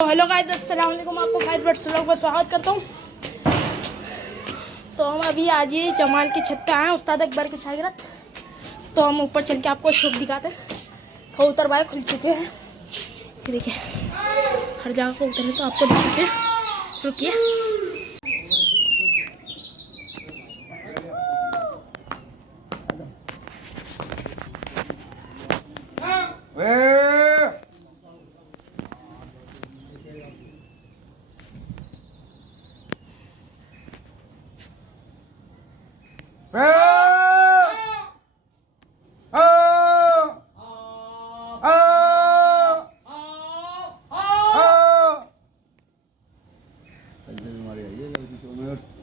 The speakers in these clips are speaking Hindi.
हेलो गाइस, अस्सलाम वालेकुम। आपको फाइज बर्ड्स व्लॉग में स्वागत करता हूँ। तो हम अभी आज ही जमाल की छत पे आए हैं, उस्ताद अकबर के शागिर्द। तो हम ऊपर चल के आपको शौक दिखाते हैं। कबूतर भाई खुल चुके हैं, ये देखिए हर जगह कबूतर है, तो आपको दिखाते हैं। रुकिए।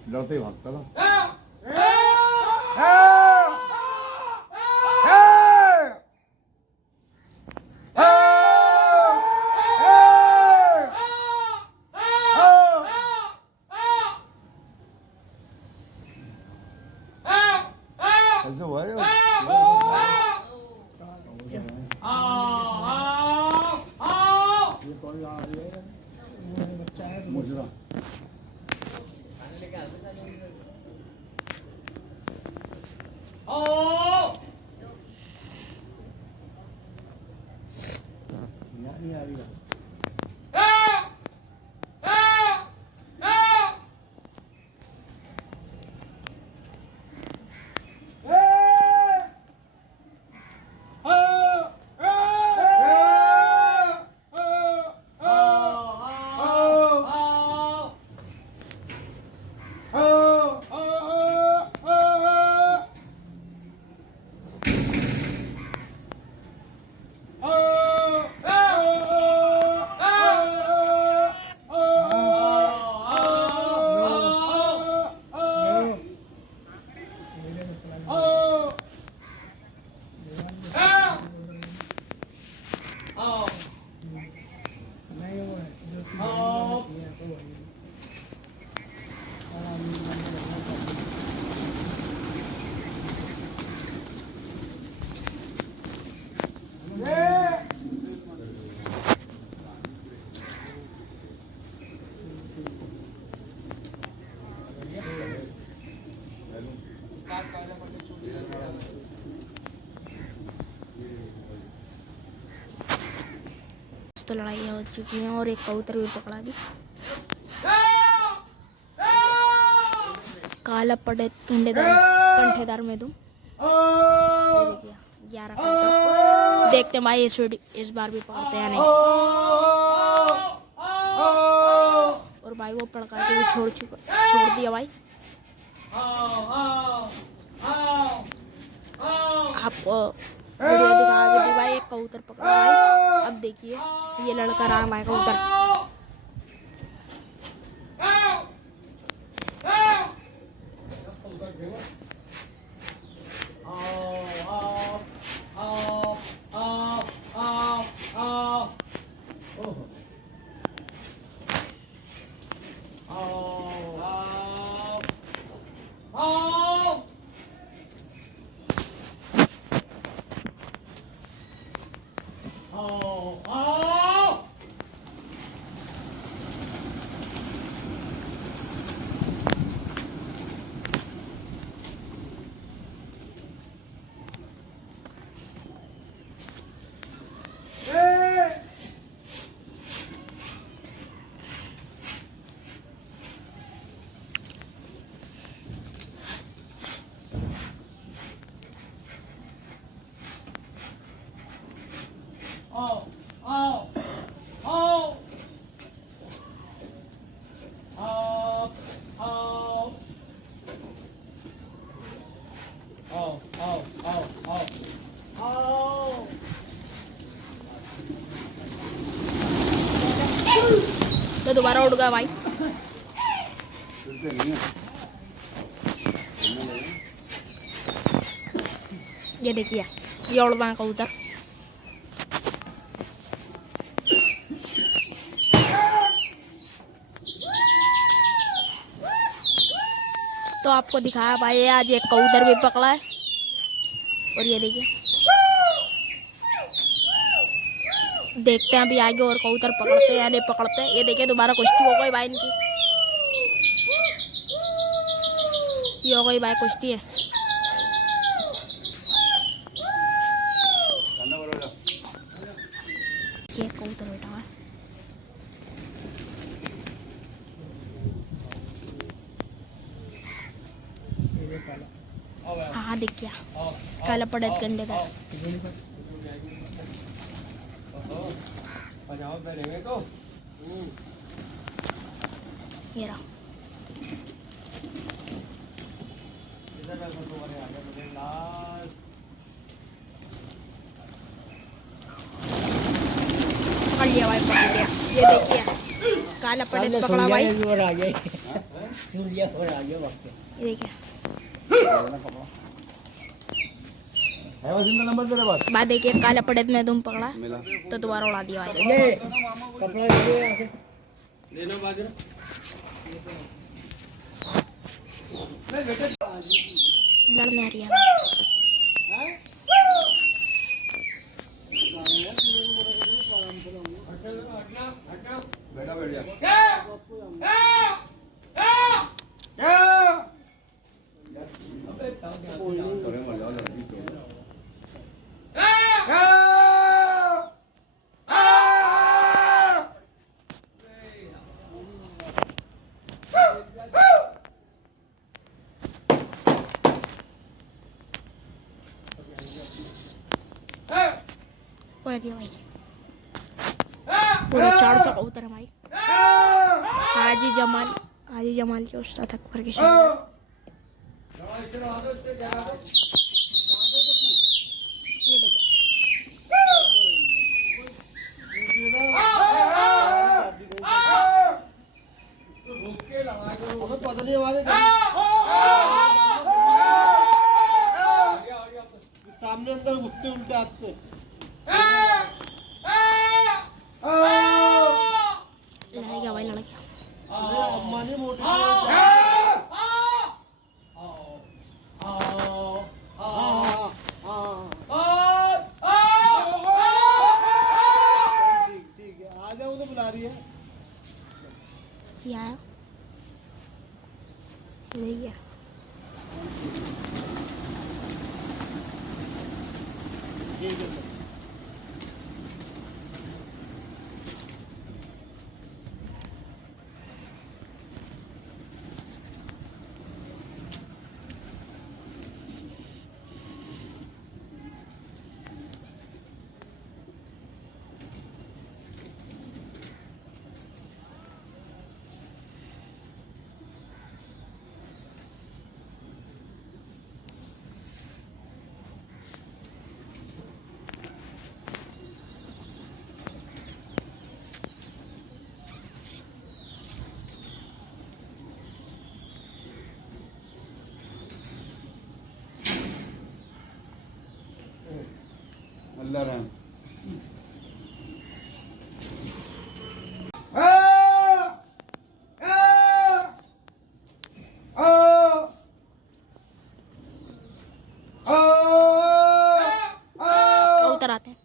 लड़ते भागता था। कैसे हुआ है? मुजरा नहीं आ रही। तो लड़ाई हो चुकी है और एक कबूतर भी पकड़ा भी। काला पड़े कंठेदार में तुम 11 कबूतर देखते भाई इस बार भी पकड़ते हैं नहीं। और भाई वो पड़का के भी छोड़ दिया भाई। आपको वीडियो दिखा दी भाई, एक कबूतर पकड़ा भाई। अब देखिए ये लड़का रहा भाई कबूतर। तो दोबारा उड़ गया भाई। ये देखिए ये उड़ गया कबूतर। तो आपको दिखाया भाई, आज एक कबूतर भी पकड़ा है। और ये देखिए देखते हैं अभी आगे और कबूतर पकड़ते हैं या नहीं पकड़ते हैं। ये देखिए दोबारा कुश्ती हो गई भाई इनकी। ये हो गई भाई कुश्ती है। ये कबूतर बैठा हुआ है। हाँ दिख गया, काला पड़े गंडे का। ये रहा। पकड़ लिया भाई, पकड़ लिया। ये देखिए काला पड़े पकड़ा भाई। ये देखिए नंबर तेरे पास बात देखिए, काला पड़े में तुम पकड़ा तो दोबारा उड़ा दिया भाई। लड़ने आ रही है। बेटा बैठ जा। भाई पूरे 400 कबूतर है भाई। हाजी जमाल के उस्ताद अकबर के शागिर्द। ये देखिए सामने अंदर घुसते उनके हाथ पे। लड़ाई क्या भाई, लड़ाई क्या। अम्मा ने मोटी ठीक है, आ जाओ तो बुला रही है। आया देखिए ठीक है। अल्लाह रहम। कबूतर आते हैं।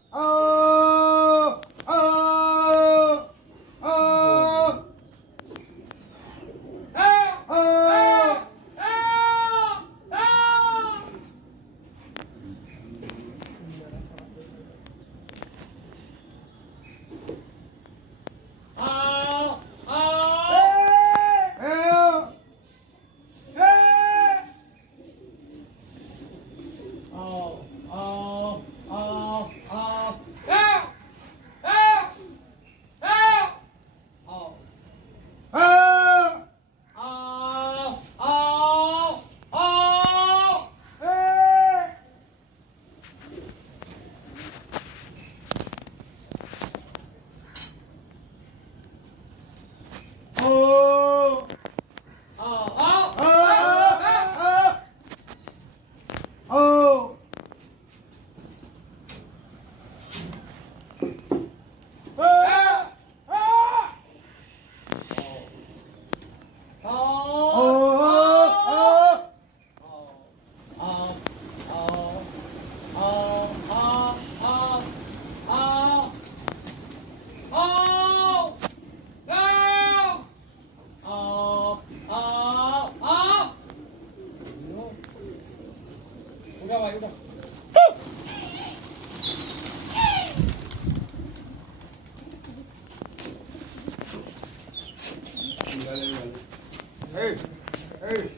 Hey, hey.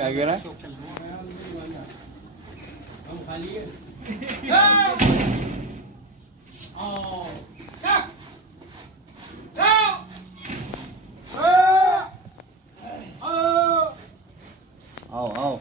क्या कह रहा है? आओ आओ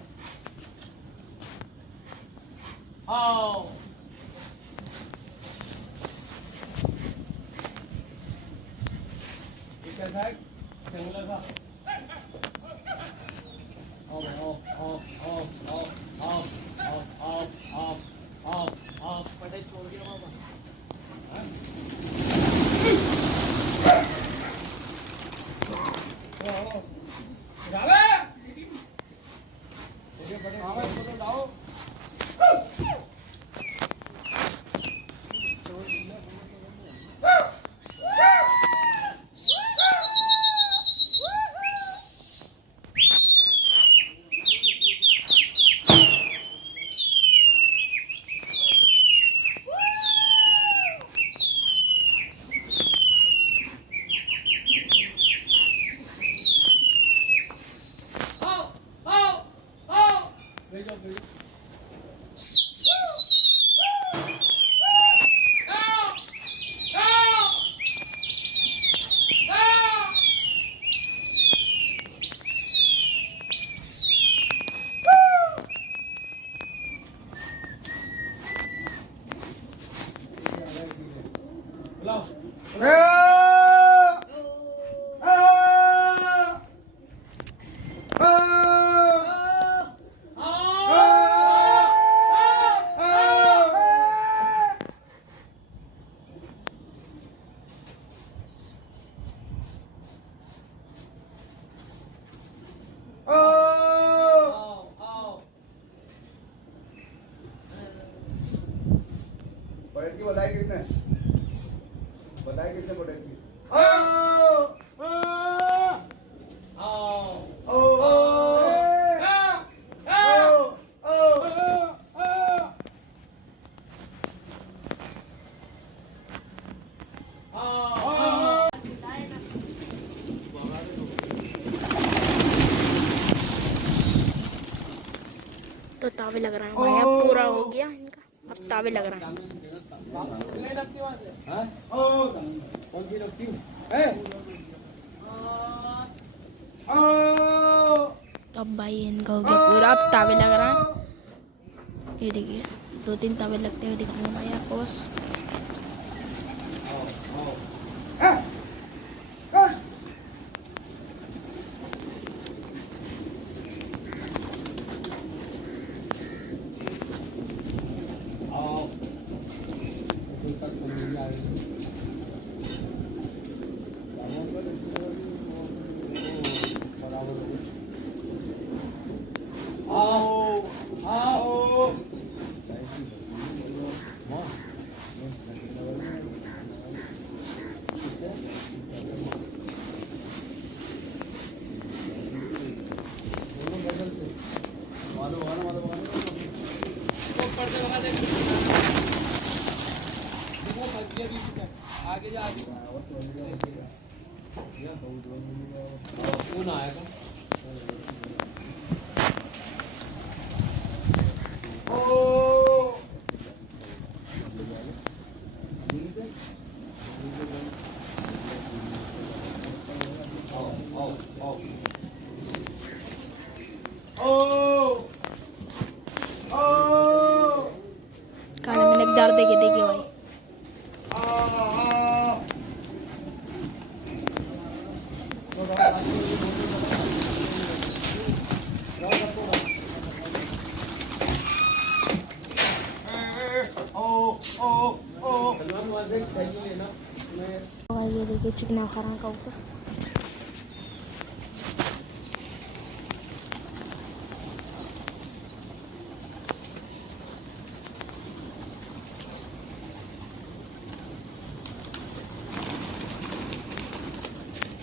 बताए किसने पटकी? तो तावे लग रहे हैं भाई, अब पूरा हो गया इनका, अब तावे लग रहे हैं। तो अब भाई इनका हो गया पूरा, अब तावे लग रहा है। ये देखिए 2-3 तावे लगते हुए दिखाऊंगा भाई आपको बस। आगे जा आगे कौन आएगा? काला में लगदार देखे देखिए भाई। ये देखिए चिकना खरा का ऊपर।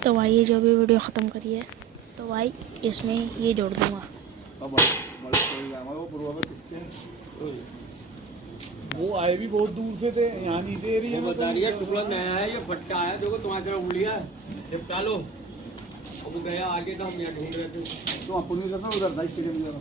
तो भाई ये जो भी वीडियो ख़त्म करी है तो भाई इसमें ये जोड़ दूँगा। वो आए भी बहुत दूर से थे, यहाँ नीचे एरिया में। बता रही है टुकड़ा नया है, ये फटका है, देखो तुम्हारी तरह उंगलियां निपटा लो। अब गया आगे तो हम यहाँ ढूंढ रहे थे। तो अपन भी करना उधर नाइट स्टेडियम में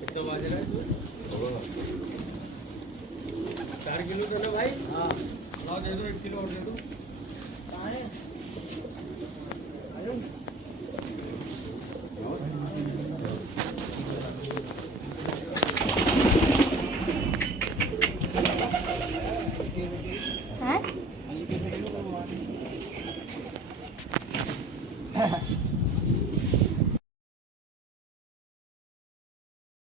कितना बाज रहा है? 4 किलो तो ना भाई। हाँ, दे दो 1 किलो और दे दो।